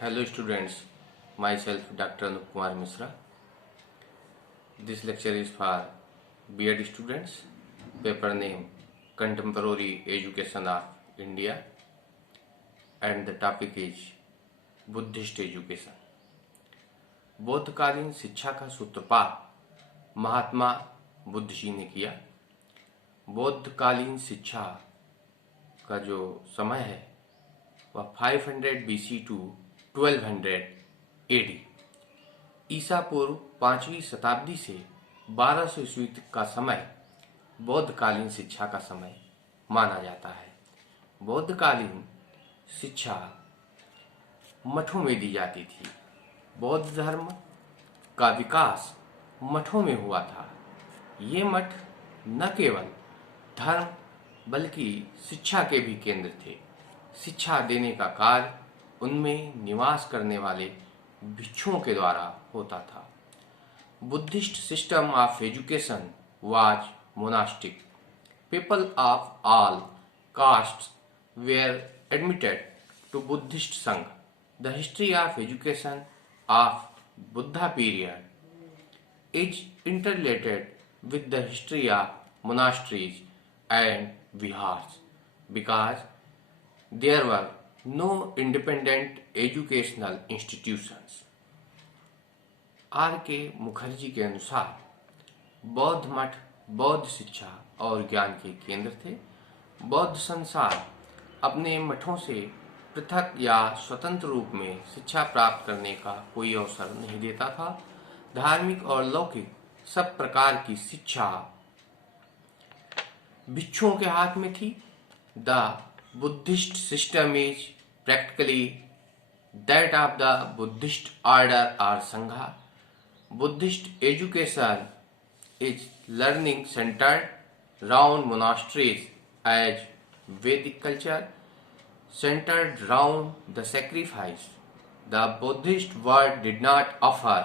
Hello students, myself Dr. Anup Kumar Misra. This lecture is for B.Ed students, paper name Contemporary Education of India and the topic is Buddhist Education. बौद्धकालीन शिक्षा का सूत्रपात महात्मा बुद्ध जी ने किया। बौद्धकालीन शिक्षा का जो समय है वह 500 BC टू 1200 AD, ईसा पूर्व 5वीं शताब्दी से 1200 ईस्वी तक का समय बौद्धकालीन शिक्षा का समय माना जाता है। बौद्धकालीन शिक्षा मठों में दी जाती थी। बौद्ध धर्म का विकास मठों में हुआ था। ये मठ न केवल धर्म बल्कि शिक्षा के भी केंद्र थे। शिक्षा देने का कार्य उनमें निवास करने वाले भिक्षुओं के द्वारा होता था। Buddhist system of education was monastic. People of all castes were admitted to Buddhist Sangha. The history of education of Buddha period is interrelated with the history of monasteries and vihars because there were no independent educational institutions. R K Mukherjee के अनुसार बौद्ध मठ बौद्ध शिक्षा और ज्ञान के केंद्र थे। बौद्ध संसार अपने मठों से पृथक या स्वतंत्र रूप में शिक्षा प्राप्त करने का कोई अवसर नहीं देता था। धार्मिक और लौकिक सब प्रकार की शिक्षा भिक्षुओं के हाथ में थी। The Buddhist system is practically that of the Buddhist order और संघा। Buddhist education is learning centered round monasteries as Vedic culture centered round the sacrifice. The Buddhist world did not offer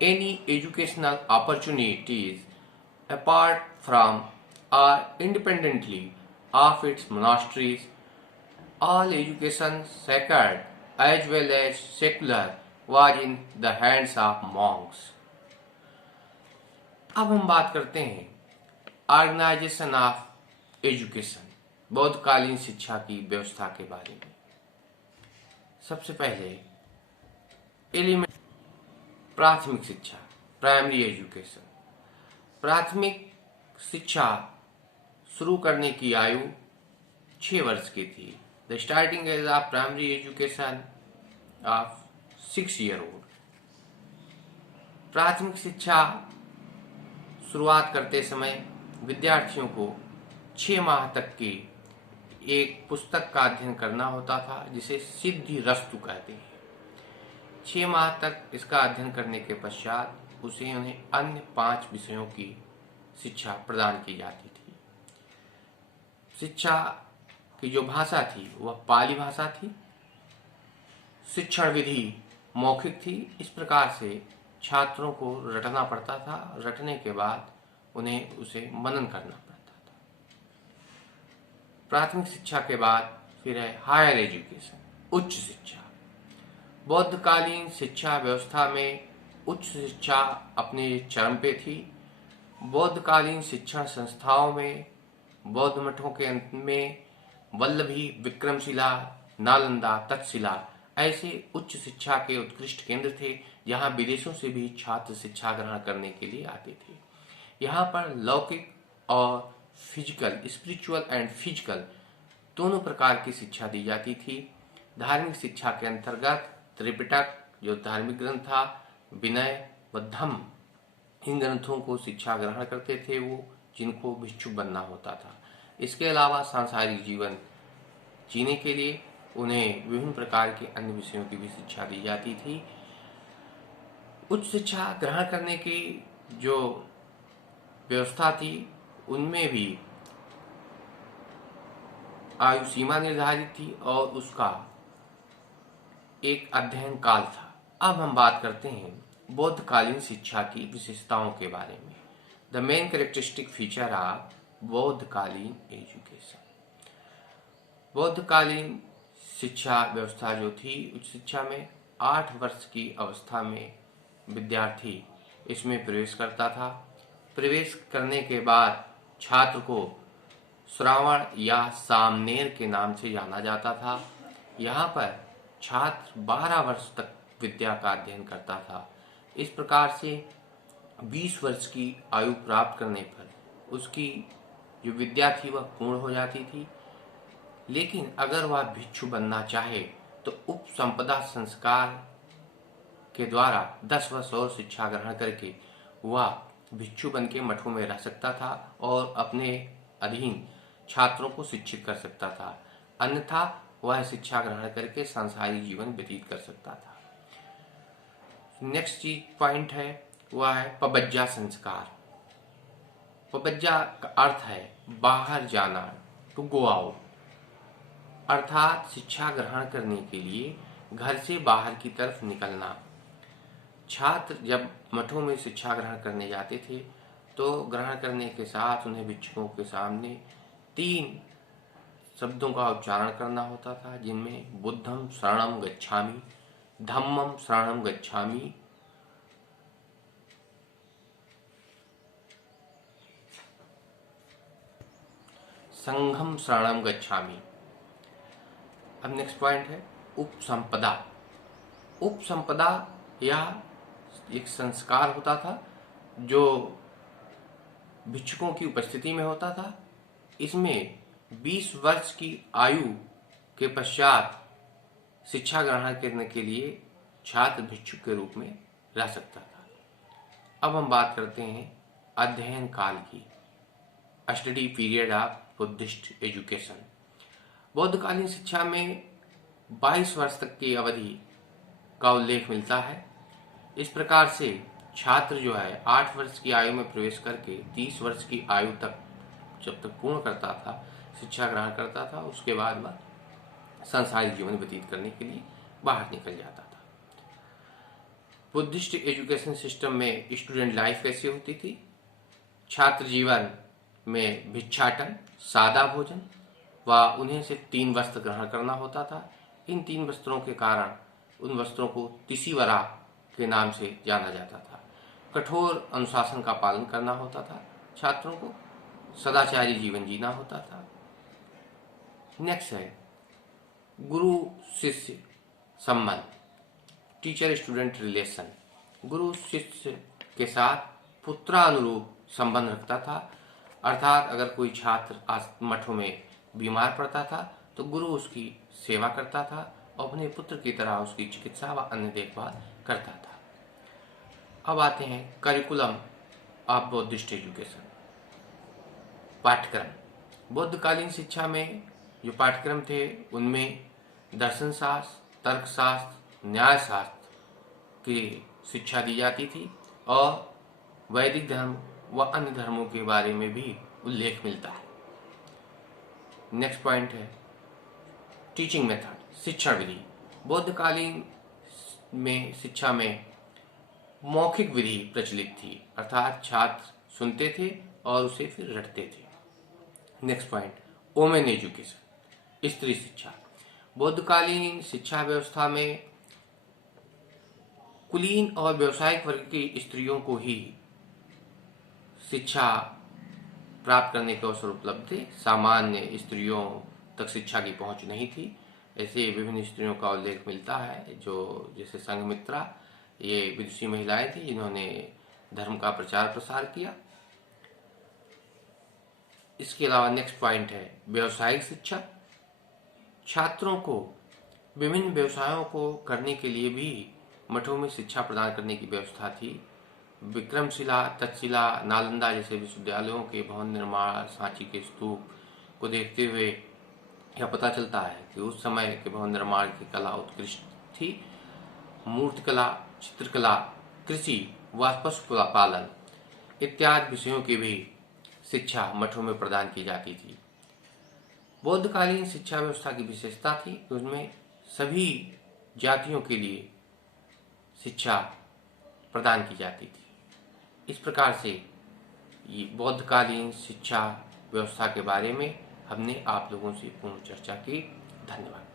any educational opportunities apart from or independently of its monasteries. All education, sacred as well as secular, was in the hands of monks. अब हम बात करते हैं organisation of education, बौद्धकालीन शिक्षा की व्यवस्था के बारे में। सबसे पहले एलिमेंट प्राथमिक शिक्षा, प्राइमरी एजुकेशन। प्राथमिक शिक्षा शुरू करने की आयु 6 वर्ष की थी। The starting age of primary education of 6 year old। प्राथमिक शिक्षा शुरुआत करते समय विद्यार्थियों को 6 माह तक की एक पुस्तक का अध्ययन करना होता था जिसे सिद्धि रस्तु कहते हैं। 6 माह तक इसका अध्ययन करने के पश्चात उसे उन्हें अन्य 5 विषयों की शिक्षा प्रदान की जाती थी। शिक्षा की जो भाषा थी वह पाली भाषा थी। शिक्षण विधि मौखिक थी। इस प्रकार से छात्रों को रटना पड़ता था। रटने के बाद उन्हें उसे मनन करना पड़ता था। प्राथमिक शिक्षा के बाद फिर है हायर एजुकेशन, उच्च शिक्षा। बौद्धकालीन शिक्षा व्यवस्था में उच्च शिक्षा अपने चरम पे थी। बौद्धकालीन शिक्षण संस्थाओं में बौद्ध मठों के अंत में वल्लभी, विक्रमशिला, नालंदा, तक्षशिला ऐसे उच्च शिक्षा के उत्कृष्ट केंद्र थे जहां विदेशों से भी छात्र शिक्षा ग्रहण करने के लिए आते थे। यहाँ पर लौकिक और फिजिकल, स्पिरिचुअल एंड फिजिकल दोनों प्रकार की शिक्षा दी जाती थी। धार्मिक शिक्षा के अंतर्गत त्रिपिटक जो धार्मिक ग्रंथ था, विनय व धम्म इन ग्रंथों को शिक्षा ग्रहण करते थे वो, जिनको भिक्षु बनना होता था। इसके अलावा सांसारिक जीवन जीने के लिए उन्हें विभिन्न प्रकार के अन्य विषयों की भी शिक्षा दी जाती थी। उच्च शिक्षा ग्रहण करने की जो व्यवस्था थी उनमें भी आयु सीमा निर्धारित थी और उसका एक अध्ययन काल था। अब हम बात करते हैं बौद्धकालीन शिक्षा की विशेषताओं के बारे में। The main characteristic feature of बौद्धकालीन एजुकेशन। बौद्धकालीन शिक्षा व्यवस्था जो थी, उच्च शिक्षा में 8 वर्ष की अवस्था में विद्यार्थी इसमें प्रवेश करता था। प्रवेश करने के बाद छात्र को श्रावण या सामनेर के नाम से जाना जाता था। यहाँ पर छात्र 12 वर्ष तक विद्या का अध्ययन करता था। इस प्रकार से 20 वर्ष की आयु प्राप्त करने पर उसकी जो विद्या थी वह पूर्ण हो जाती थी। लेकिन अगर वह भिक्षु बनना चाहे तो उपसंपदा संस्कार के द्वारा 10 वर्ष और शिक्षा ग्रहण करके वह भिक्षु बन के मठों में रह सकता था और अपने अधीन छात्रों को शिक्षित कर सकता था, अन्यथा वह शिक्षा ग्रहण करके सांसारिक जीवन व्यतीत कर सकता था। नेक्स्ट चीज पॉइंट है वह है पबज्जा संस्कार। पबज्जा का अर्थ है बाहर जाना, टू गो आउट, अर्थात शिक्षा ग्रहण करने के लिए घर से बाहर की तरफ निकलना। छात्र जब मठों में शिक्षा ग्रहण करने जाते थे तो ग्रहण करने के साथ उन्हें भिक्षुकों के सामने 3 शब्दों का उच्चारण करना होता था, जिनमें बुद्धम शरणम गच्छामि, धम्मम शरणम गच्छामि, संघम शरणम गच्छामि। अब नेक्स्ट पॉइंट है उपसंपदा। उपसंपदा यह एक संस्कार होता था जो भिक्षुकों की उपस्थिति में होता था। इसमें 20 वर्ष की आयु के पश्चात शिक्षा ग्रहण करने के लिए छात्र भिक्षुक के रूप में रह सकता था। अब हम बात करते हैं अध्ययन काल की, study period of Buddhist education. बौद्धकालीन शिक्षा में 22 वर्ष तक की अवधि का उल्लेख मिलता है। इस प्रकार से छात्र जो है 8 वर्ष की आयु में प्रवेश करके 30 वर्ष की आयु तक जब तक पूर्ण करता था, शिक्षा ग्रहण करता था, उसके बाद वह सांसारिक जीवन व्यतीत करने के लिए बाहर निकल जाता था। बुद्धिस्ट एजुकेशन सिस्टम में स्टूडेंट लाइफ कैसी होती थी? छात्र जीवन में भिक्षाटन, सादा भोजन व उन्हें सिर्फ 3 वस्त्र ग्रहण करना होता था। इन 3 वस्त्रों के कारण उन वस्त्रों को तिसिवरा के नाम से जाना जाता था। कठोर अनुशासन का पालन करना होता था, छात्रों को सदाचारी जीवन जीना होता था। नेक्स्ट है गुरु शिष्य संबंध, टीचर स्टूडेंट रिलेशन। गुरु शिष्य के साथ पुत्रानुरूप संबंध रखता था, अर्थात अगर कोई छात्र मठों में बीमार पड़ता था तो गुरु उसकी सेवा करता था और अपने पुत्र की तरह उसकी चिकित्सा व अन्य देखभाल करता था। अब आते हैं करिकुलम ऑफ बुद्धिस्ट एजुकेशन, पाठ्यक्रम। बुद्धकालीन शिक्षा में जो पाठ्यक्रम थे उनमें दर्शन शास्त्र, तर्कशास्त्र, न्याय शास्त्र की शिक्षा दी जाती थी और वैदिक धर्म व अन्य धर्मों के बारे में भी उल्लेख मिलता है। नेक्स्ट पॉइंट है टीचिंग मेथड, शिक्षण विधि। बुद्धकालीन में शिक्षा में मौखिक विधि प्रचलित थी, अर्थात छात्र सुनते थे और उसे फिर रटते थे। नेक्स्ट पॉइंट वोमेन एजुकेशन, स्त्री शिक्षा। बुद्धकालीन शिक्षा व्यवस्था में कुलीन और व्यावसायिक वर्ग की स्त्रियों को ही शिक्षा प्राप्त करने के अवसर उपलब्ध थे, सामान्य स्त्रियों तक शिक्षा की पहुंच नहीं थी। ऐसे विभिन्न स्त्रियों का उल्लेख मिलता है जो जैसे संघमित्रा, ये विदुषी महिलाएं थी जिन्होंने धर्म का प्रचार प्रसार किया। इसके अलावा नेक्स्ट पॉइंट है व्यावसायिक शिक्षा। छात्रों को विभिन्न व्यवसायों को करने के लिए भी मठों में शिक्षा प्रदान करने की व्यवस्था थी। विक्रमशिला, तक्षशिला, नालंदा जैसे विश्वविद्यालयों के भवन निर्माण, सांची के स्तूप को देखते हुए यह पता चलता है कि उस समय के भवन निर्माण की कला उत्कृष्ट थी। मूर्तिकला, चित्रकला, कृषि व पशुपालन इत्यादि विषयों की भी शिक्षा मठों में प्रदान की जाती थी। बौद्धकालीन शिक्षा व्यवस्था की विशेषता थी कि उसमें सभी जातियों के लिए शिक्षा प्रदान की जाती थी। इस प्रकार से ये बौद्धकालीन शिक्षा व्यवस्था के बारे में हमने आप लोगों से पूर्ण चर्चा की। धन्यवाद।